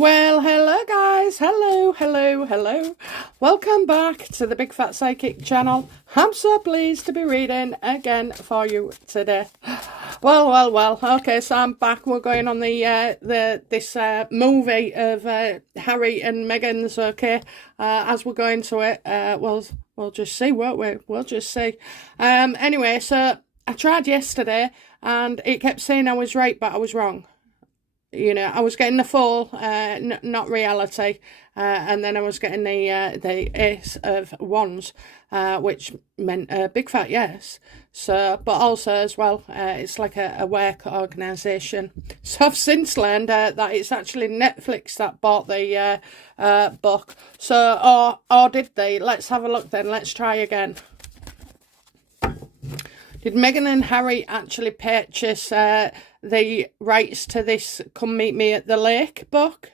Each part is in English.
Well, hello guys, hello. Welcome back to the Big Fat Psychic channel. I'm so pleased to be reading again for you today. Well. Okay, so I'm back. We're going on this movie of Harry and Meghan's. Okay, as we're going to it, we'll just see, won't we? We'll just see. Anyway, so I tried yesterday, and it kept saying I was right, but I was wrong. You know, I was getting the full, not reality, and then I was getting the ace of wands, which meant a big fat yes. So, but also as well, it's like a work organisation. So I've since learned that it's actually Netflix that bought the book. So, or did they? Let's have a look then. Let's try again. Did Meghan and Harry actually purchase the rights to this Come Meet Me at the Lake book?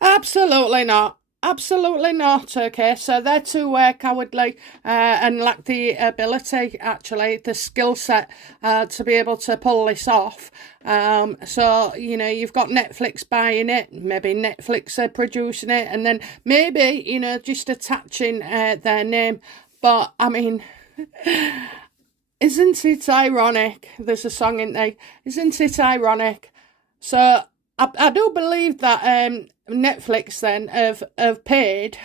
Absolutely not. Absolutely not. Okay, so they're too cowardly and lack the ability, actually, the skill set to be able to pull this off. So, you know, you've got Netflix buying it, maybe Netflix producing it, and then maybe, you know, just attaching their name. But, I mean, isn't it ironic? There's a song in there. Isn't it ironic? So, I do believe that Netflix then have paid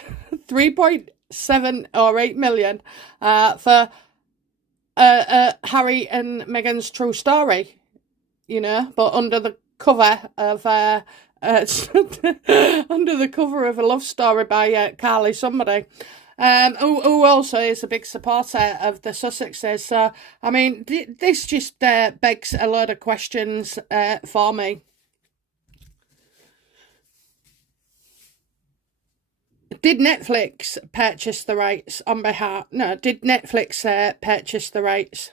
3.7 or 8 million for Harry and Meghan's true story, you know, but under the cover of under the cover of a love story by Carly somebody. Who also is a big supporter of the Sussexes. So, I mean, this just begs a lot of questions for me. Did Netflix purchase the rights on behalf? No, did Netflix purchase the rights?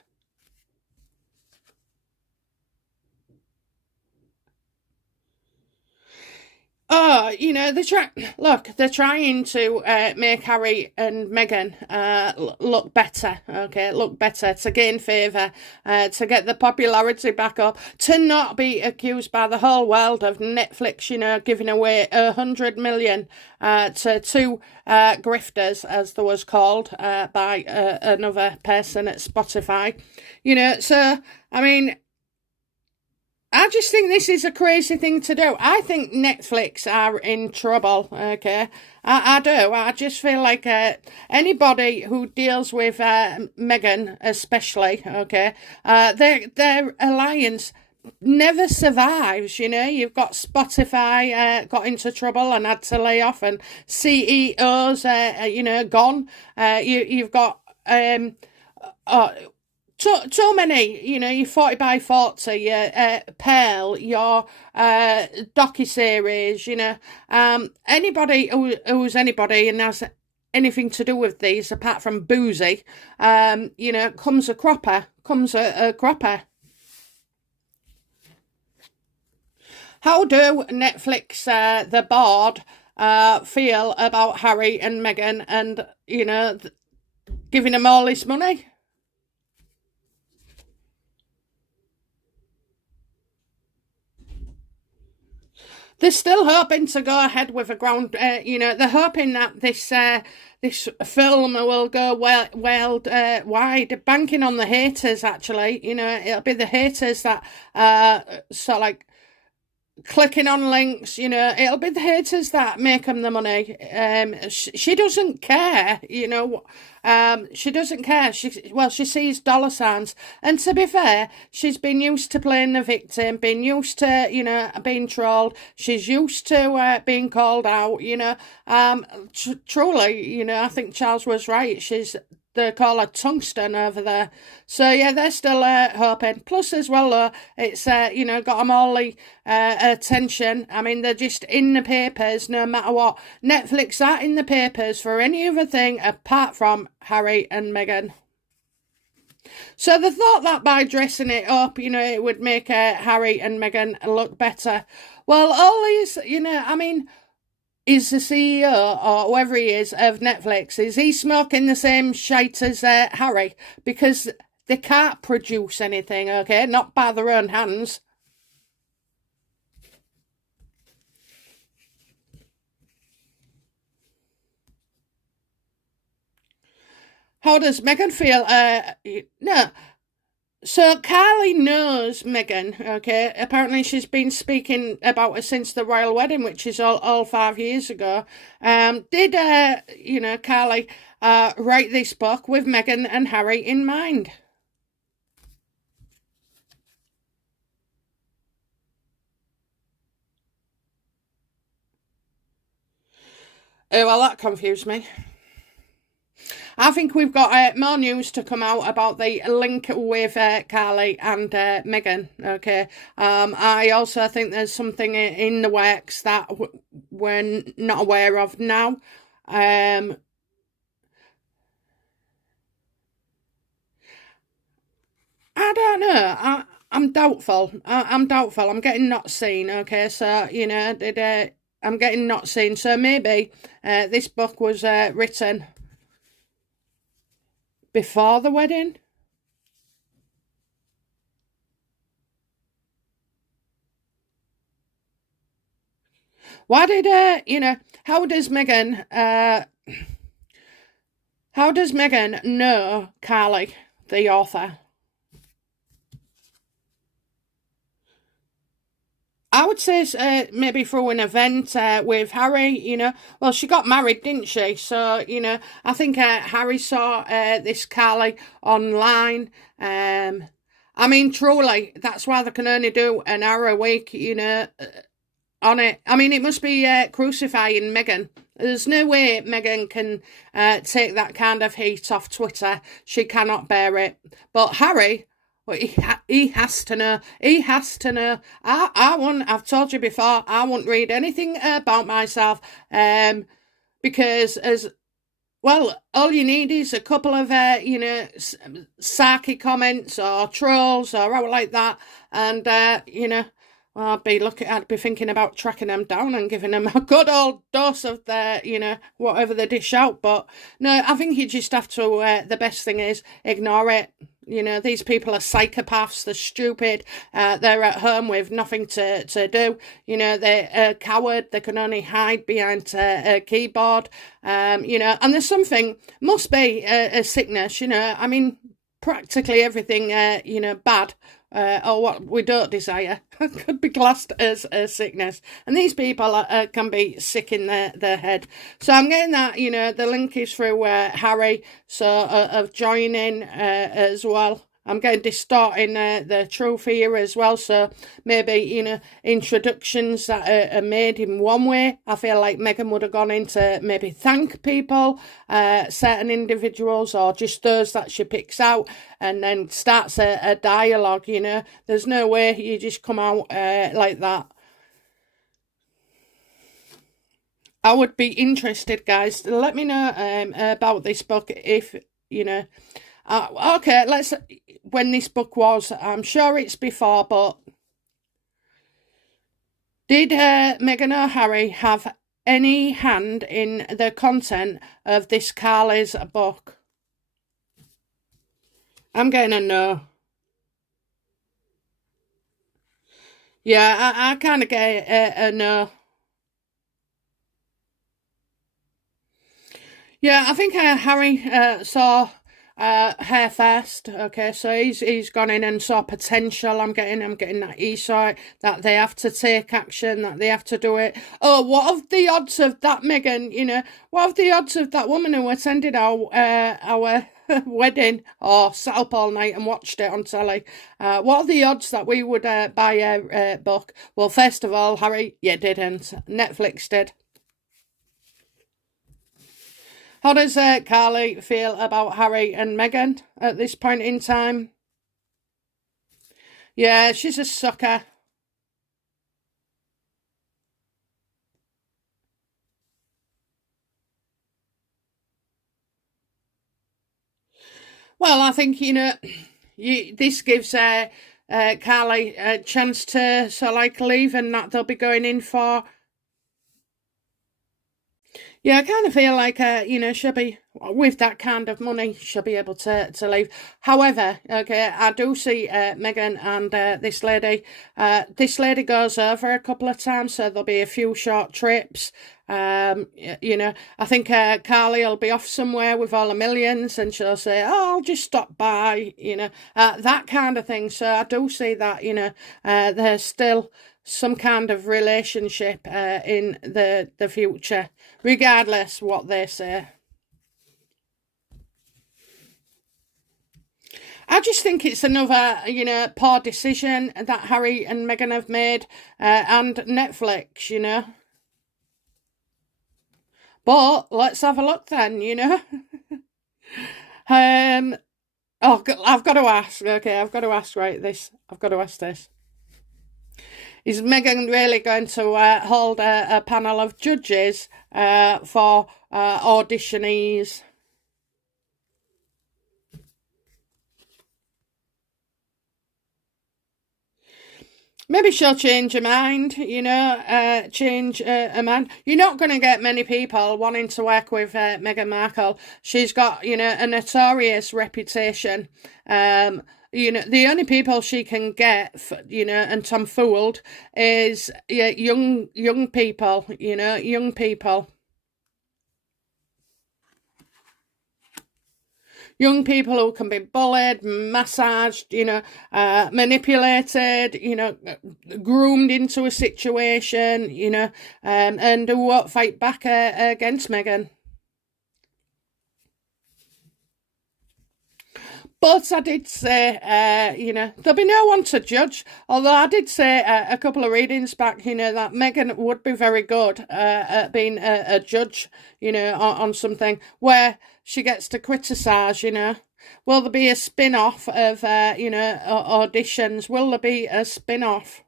Oh, you know, they're trying to make Harry and Meghan look better, okay, look better, to gain favour, to get the popularity back up, to not be accused by the whole world of Netflix, you know, giving away 100 million to two grifters, as there was called by another person at Spotify, you know, so, I mean, I just think this is a crazy thing to do. I think Netflix are in trouble, okay? I do. I just feel like anybody who deals with Meghan especially, okay, their alliance never survives, you know. You've got Spotify got into trouble and had to lay off, and CEOs, you know, gone. You've got... So many, you know, your 40 by 40, your Pearl, your docuseries, you know, anybody who's anybody and has anything to do with these apart from boozy, you know, comes a cropper. How do Netflix, the board, feel about Harry and Meghan and, you know, giving them all this money? They're still hoping to go ahead with a ground, you know, they're hoping that this film will go world wide, banking on the haters, actually. You know, it'll be the haters that, like, clicking on links, you know, it'll be the haters that make them the money. She doesn't care, you know. She doesn't care. She sees dollar signs, and to be fair, she's been used to playing the victim, been used to, you know, being trolled. She's used to being called out, you know. Truly, you know, I think Charles was right. They call her tungsten over there. So, yeah, they're still hoping. Plus, as well, it's, you know, got them all the attention. I mean, they're just in the papers no matter what. Netflix are in the papers for any other thing apart from Harry and Meghan. So they thought that by dressing it up, you know, it would make Harry and Meghan look better. Well, all these, you know, I mean... Is the CEO, or whoever he is, of Netflix, is he smoking the same shite as Harry? Because they can't produce anything, okay? Not by their own hands. How does Meghan feel? No. So Carly knows Meghan, okay? Apparently she's been speaking about her since the royal wedding, which is all 5 years ago. Did, Carly write this book with Meghan and Harry in mind? Oh, well, that confused me. I think we've got more news to come out about the link with Carly and Meghan. Okay. I also think there's something in the works that we're not aware of now. I don't know. I'm doubtful. I'm doubtful. I'm getting not seen. Okay, so I'm getting not seen. So maybe this book was written before the wedding. Why did how does Meghan know Carly, the author? I would say maybe through an event with Harry. Well, she got married, didn't she? So, I think Harry saw this Carly online. I mean, truly, that's why they can only do an hour a week, on it. I mean, it must be crucifying Meghan. There's no way Meghan can take that kind of heat off Twitter. She cannot bear it. But Harry, well, he has to know. He has to know. I won't. I've told you before. I won't read anything about myself. Because as well, all you need is a couple of sarky comments or trolls or out like that, and well, I'd be thinking about tracking them down and giving them a good old dose of their, whatever they dish out. But no, I think you just have to, the best thing is ignore it. These people are psychopaths, they're stupid, they're at home with nothing to do. They're a coward, they can only hide behind a keyboard. And there's something, must be a sickness, I mean, practically everything, bad or what we don't desire could be classed as a sickness. And these people can be sick in their head. So I'm getting that, the link is through Harry, so of joining as well. I'm getting distorting the truth here as well. So maybe, introductions that are made in one way. I feel like Meghan would have gone into maybe thank people, certain individuals, or just those that she picks out, and then starts a dialogue, There's no way you just come out like that. I would be interested, guys. Let me know about this book if, okay, when this book was, I'm sure it's before, but did Meghan or Harry have any hand in the content of this Carly's book? I'm getting a no. Yeah, I kind of get a no. Yeah, I think Harry saw hair first. Okay, so he's gone in and saw potential. I'm getting that he saw it, that they have to take action, that they have to do it. Oh, what of the odds of that, Meghan? What of the odds of that woman who attended our wedding or sat up all night and watched it on telly? What are the odds that we would buy a book? Well, first of all, Harry, you didn't. Netflix did. How does Carly feel about Harry and Meghan at this point in time? Yeah, she's a sucker. Well, I think, this gives Carly a chance to, leave, and that they'll be going in for. Yeah, I kind of feel like, she'll be, with that kind of money, she'll be able to leave. However, okay, I do see Meghan and this lady. This lady goes over a couple of times, so there'll be a few short trips. I think Carly will be off somewhere with all the millions, and she'll say, "Oh, I'll just stop by," that kind of thing. So I do see that, there's still some kind of relationship in the future, regardless what they say. I just think it's another, poor decision that Harry and Meghan have made, and Netflix. But let's have a look then, Oh, I've got to ask. Okay, I've got to ask. Right, this. I've got to ask this. Is Meghan really going to hold a panel of judges for auditionees? Maybe she'll change her mind, change her mind. You're not going to get many people wanting to work with Meghan Markle. She's got, a notorious reputation. The only people she can get, and Tom fooled, is young people, young people. Young people who can be bullied, massaged, manipulated, groomed into a situation, and who won't fight back against Meghan. But I did say, there'll be no one to judge. Although I did say a couple of readings back, that Meghan would be very good at being a judge, on something where she gets to criticise, Will there be a spin-off of, auditions? Will there be a spin-off?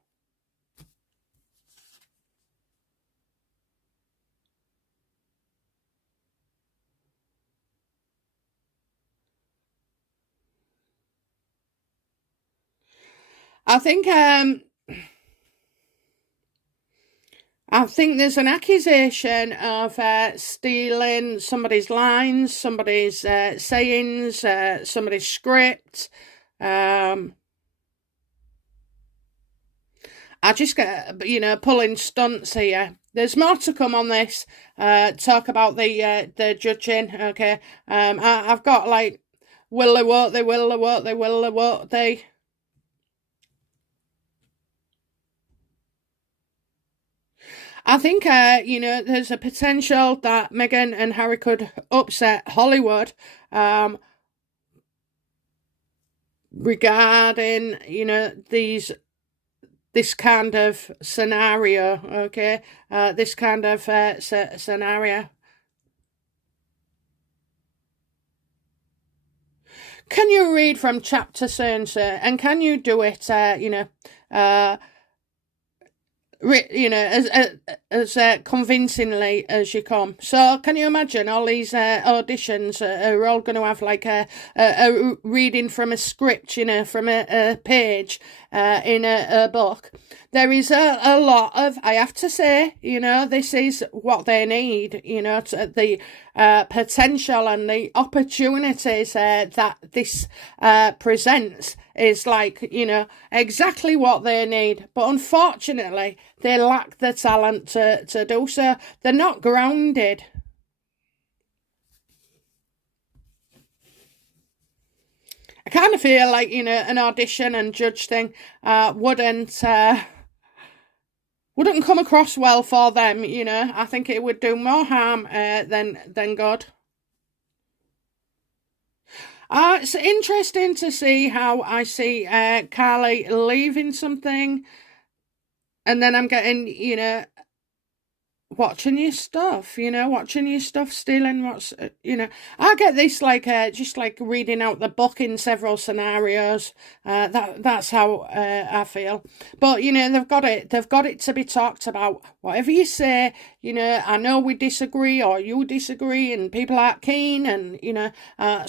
I think there's an accusation of stealing somebody's lines, somebody's sayings, somebody's script. I just get, pulling stunts here. There's more to come on this. Talk about the judging. Okay. I've got like, will they, won't they, will they, won't they, will they, won't they. I think, there's a potential that Meghan and Harry could upset Hollywood regarding, this kind of scenario, okay? This kind of scenario. Can you read from chapter so and can you do it, as convincingly as you come. So can you imagine all these auditions are all going to have like a reading from a script, from a page in a book. There is a lot of, I have to say, this is what they need, the potential and the opportunities that this presents is like, exactly what they need. But unfortunately, they lack the talent to do so. They're not grounded. I kind of feel like, an audition and judge thing wouldn't come across well for them, I think it would do more harm than good. It's interesting to see how I see Carly leaving something, and then I'm getting, watching your stuff, stealing what's, I get this like, just like reading out the book in several scenarios. That's how I feel. But, they've got it to be talked about. Whatever you say, I know we disagree or you disagree and people aren't keen and,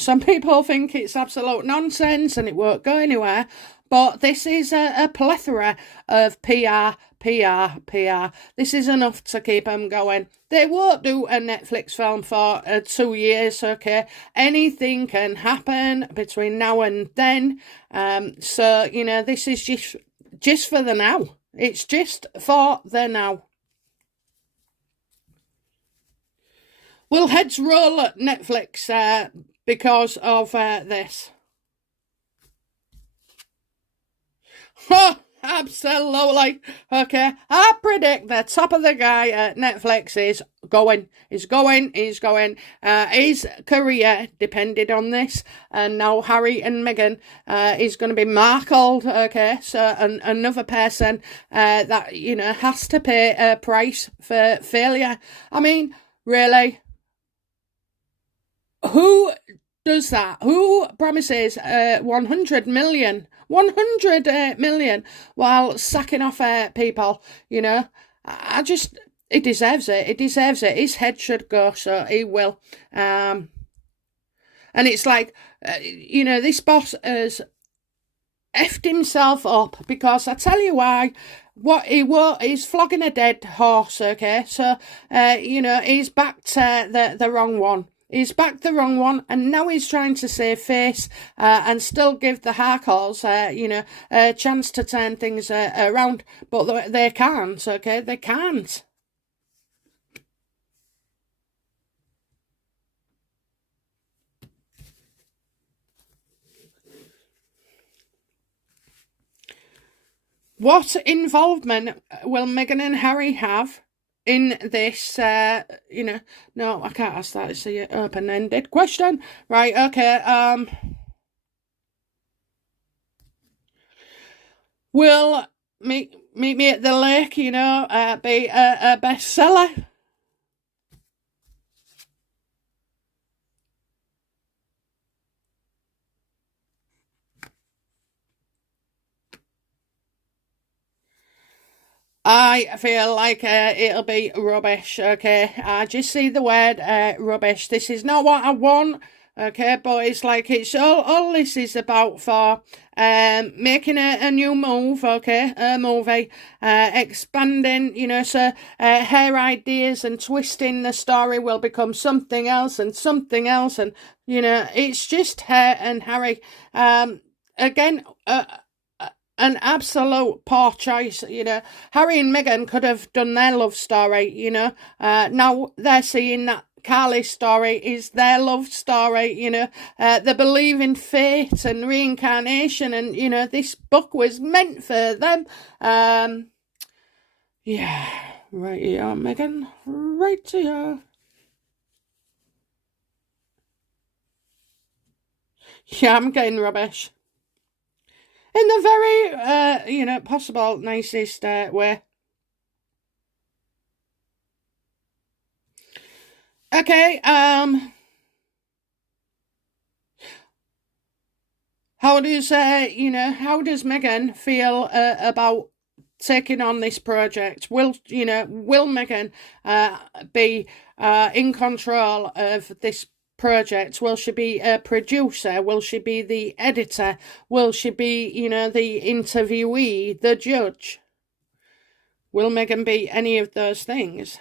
some people think it's absolute nonsense and it won't go anywhere. But this is a plethora of PR, PR, PR. This is enough to keep them going. They won't do a Netflix film for 2 years, okay? Anything can happen between now and then. So, you know, this is just for the now. It's just for the now. Will heads roll at Netflix because of this? Oh, absolutely. Okay, I predict the top of the guy at Netflix is going. He's going. His career depended on this, and now Harry and Meghan is going to be markled. Okay, so another person that, you know, has to pay a price for failure. I mean, really, who does that? Who promises 100 million? 100 million while sacking off people, you know? He deserves it. He deserves it. His head should go, so he will. And it's like, you know, this boss has effed himself up, because I tell you why. What he's flogging a dead horse, okay? So, you know, he's backed the wrong one. He's backed the wrong one, and now he's trying to save face and still give the Harcourts, you know, a chance to turn things around. But they can't, okay? They can't. What involvement will Meghan and Harry have in this, you know? No, I can't ask that. It's an open-ended question. Right, okay. Will Meet Me at the Lake, you know, be a bestseller? I feel like it'll be rubbish, okay? I just see the word rubbish. This is not what I want, okay? But it's like, it's all this is about for making a new move, okay? A movie, expanding, you know, so her ideas and twisting the story will become something else and something else. And, you know, it's just her and Harry. Again, an absolute poor choice, you know. Harry and Meghan could have done their love story, you know. Now they're seeing that Carly's story is their love story, you know. They believe in fate and reincarnation, and, you know, this book was meant for them. Yeah, right here, Meghan, right here. Yeah, I'm getting rubbish. In the very, you know, possible nicest way. Okay, how does, you know, how does Meghan feel about taking on this project? Will Meghan be in control of this project? Will she be a producer? Will she be the editor? Will she be, you know, the interviewee, the judge? Will Meghan be any of those things?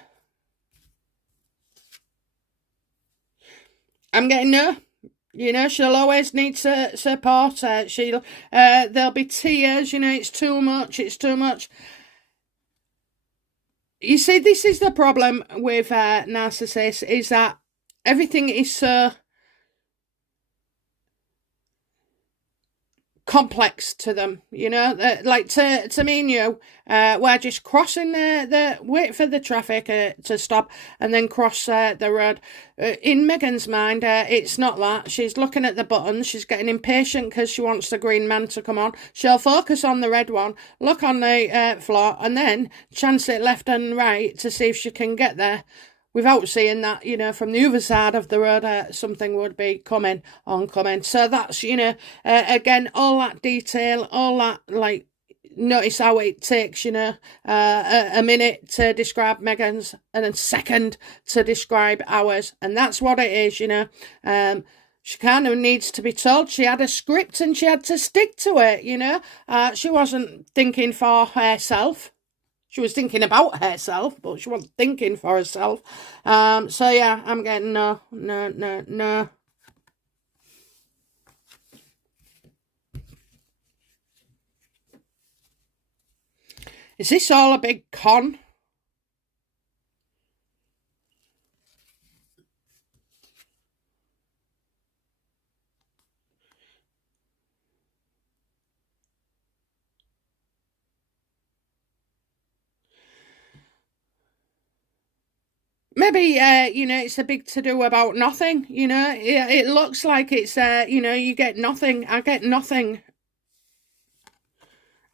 I'm getting no. You know, she'll always need support. There'll be tears. You know, it's too much. It's too much. You see, this is the problem with narcissists, is that everything is so complex to them, you know. Like to me and you, we're just crossing the wait for the traffic to stop and then cross the road. In Meghan's mind, it's not that. She's looking at the buttons, she's getting impatient because she wants the green man to come on. She'll focus on the red one, look on the floor, and then chance it left and right to see if she can get there without seeing that, you know, from the other side of the road, something would be oncoming. So that's, you know, again, all that detail, all that, like, notice how it takes, you know, a minute to describe Meghan's and a second to describe ours. And that's what it is, you know. she kind of needs to be told she had a script and she had to stick to it, you know. She wasn't thinking for herself. She was thinking about herself, but she wasn't thinking for herself. So yeah, I'm getting no, no, no, no. Is this all a big con? Maybe, you know, it's a big to-do about nothing, you know. It looks like it's, you know, you get nothing. I get nothing.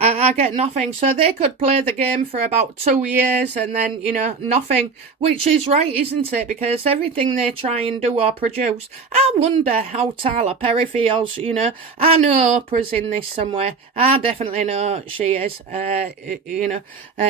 I get nothing. So they could play the game for about 2 years and then, you know, nothing, which is right, isn't it? Because everything they try and do or produce, I wonder how Tyler Perry feels, you know. I know Oprah's in this somewhere. I definitely know she is, you know,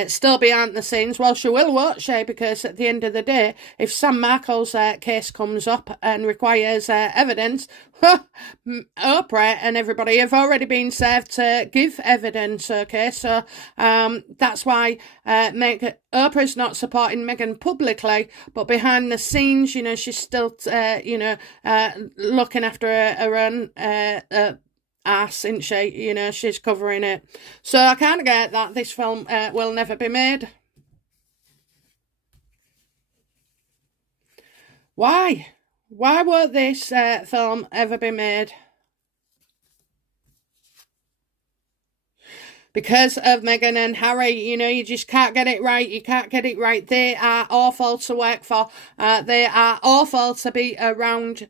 still behind the scenes. Well, she will, won't she? Because at the end of the day, if Sam Markle's case comes up and requires evidence, Oprah and everybody have already been served to give evidence, okay? So that's why Oprah's not supporting Meghan publicly, but behind the scenes, you know, she's still, you know, looking after her own ass, isn't she? You know, she's covering it. So I kind of get that this film will never be made. Why? Why won't this film ever be made? Because of Meghan and Harry, you know, you just can't get it right. You can't get it right. They are awful to work for. They are awful to be around.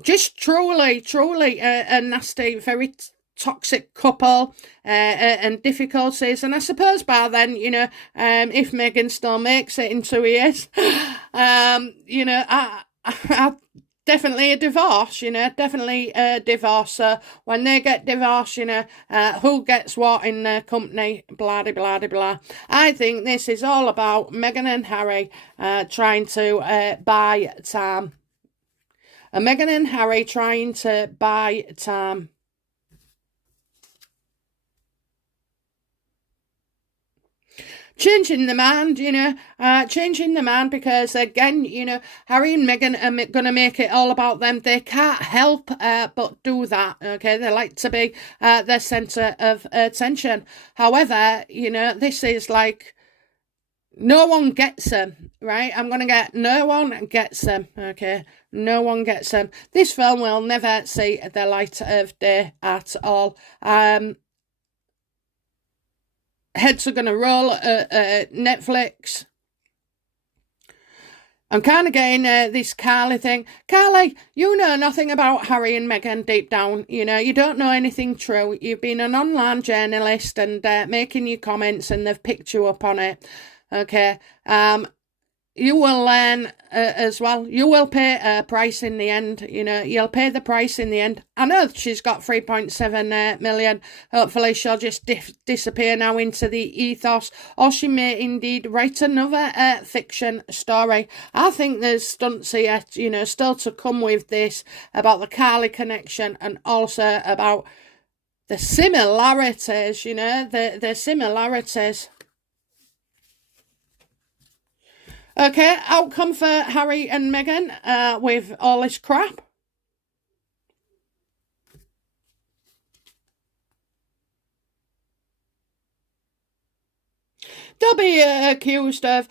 Just truly, truly a nasty, very toxic couple and difficulties. And I suppose by then, you know, if Meghan still makes it in 2 years, you know, I definitely a divorce, you know, definitely a divorce. So when they get divorced, you know, who gets what in their company, blah, blah, blah, blah. I think this is all about Meghan and Harry trying to buy time. Meghan and Harry trying to buy time. Changing the mind, you know, changing the mind because, again, you know, Harry and Meghan are going to make it all about them. They can't help but do that, okay? They like to be the centre of attention. However, you know, this is like, no one gets them, right? I'm going to get, no one gets them, okay? No one gets them. This film will never see the light of day at all. Heads are going to roll at Netflix. I'm kind of getting this Carly thing. Carly, you know nothing about Harry and Meghan deep down. You know, you don't know anything true. You've been an online journalist and making your comments and they've picked you up on it. Okay. You will learn as well. You will pay a price in the end. You know, you'll pay the price in the end. I know she's got 3.7 million. Hopefully she'll just disappear now into the ethos. Or she may indeed write another fiction story. I think there's stunts here, you know, still to come with this about the Carly connection and also about the similarities, you know, the similarities. Okay, outcome for Harry and Meghan with all this crap. They'll be accused of,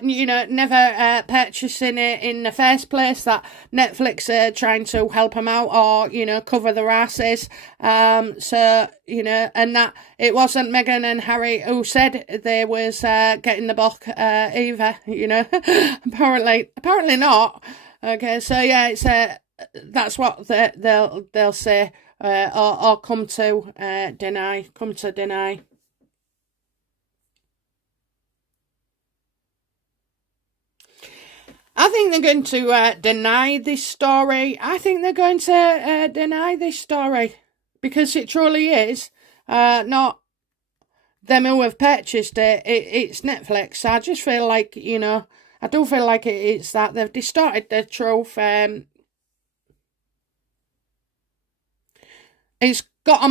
you know, never purchasing it in the first place, that Netflix are trying to help them out or, you know, cover their asses. So, you know, and that it wasn't Meghan and Harry who said they was getting the book either, you know. apparently not. Okay, so yeah, it's that's what they'll say or come to deny. I think they're going to deny this story. I think they're going to deny this story because it truly is not them who have purchased it. It's Netflix. I just feel like, you know, I do feel like it's that they've distorted the truth. It's got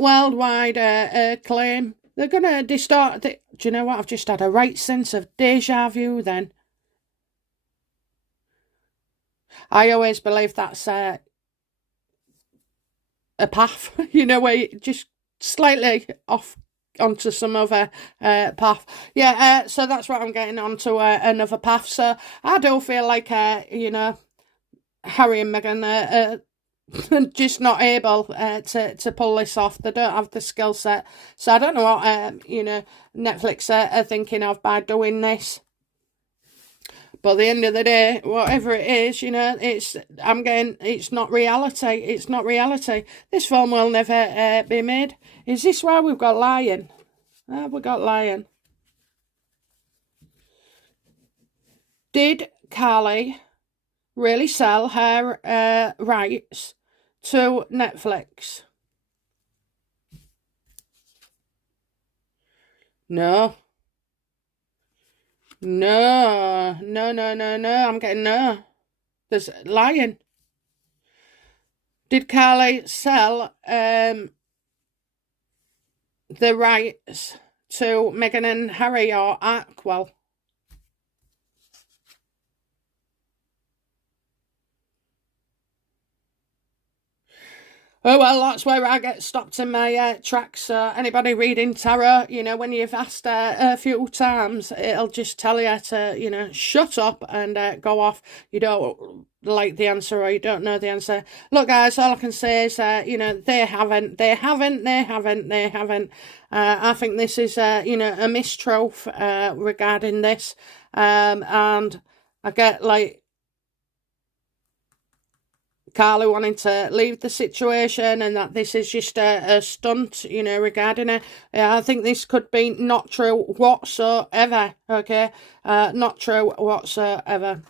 worldwide acclaim. They're going to distort the... Do you know what? I've just had a right sense of deja vu then. I always believe that's a path, where you just slightly off onto some other path. Yeah, so that's what I'm getting onto, another path. So I do feel like, Harry and Meghan just not able to pull this off. They don't have the skill set. So I don't know what Netflix are thinking of by doing this. But at the end of the day, whatever it is, it's not reality. It's not reality. This film will never be made. Is this why we've got Lion? We've got Lion. Did Carly really sell her rights to Netflix? No. No. I'm getting no. There's Lion. Did Carly sell the rights to Meghan and Harry or Ackwell? Oh, well, that's where I get stopped in my tracks. Anybody reading tarot, when you've asked a few times, it'll just tell you to, shut up and go off. You don't like the answer or you don't know the answer. Look, guys, all I can say is, they haven't. I think this is, a mistruth regarding this. And I get, Carly wanting to leave the situation and that this is just a stunt, regarding her. I think this could be not true whatsoever, okay? Not true whatsoever.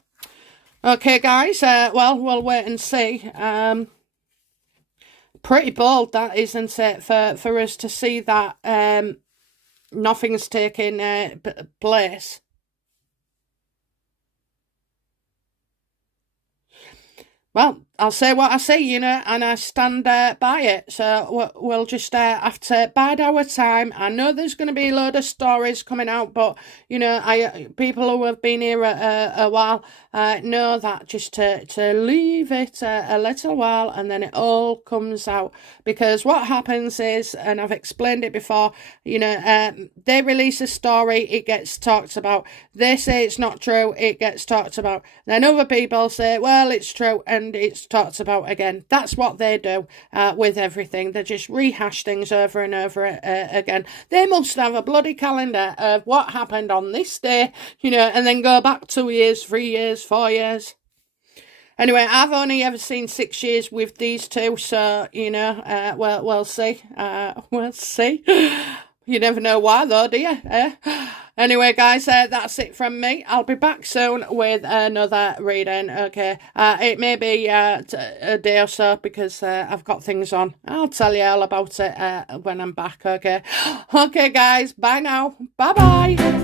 Okay, guys, well, we'll wait and see. Pretty bold, that, isn't it, for us to see that nothing's taking place. Well, I'll say what I say, and I stand by it. So we'll just have to bide our time. I know there's going to be a load of stories coming out, but, people who have been here a while know that just to leave it a little while and then it all comes out. Because what happens is, and I've explained it before, they release a story, it gets talked about. They say it's not true, it gets talked about. Then other people say, well, it's true, and it's talked about again. That's what they do with everything. They just rehash things over and over again. They must have a bloody calendar of what happened on this day, and then go back 2 years, 3 years, 4 years. Anyway, I've only ever seen 6 years with these two, so, we'll see. We'll see. You never know why, though, do you? Anyway, guys, that's it from me. I'll be back soon with another reading, okay? It may be a day or so because I've got things on. I'll tell you all about it when I'm back, okay? Okay, guys, bye now. Bye-bye.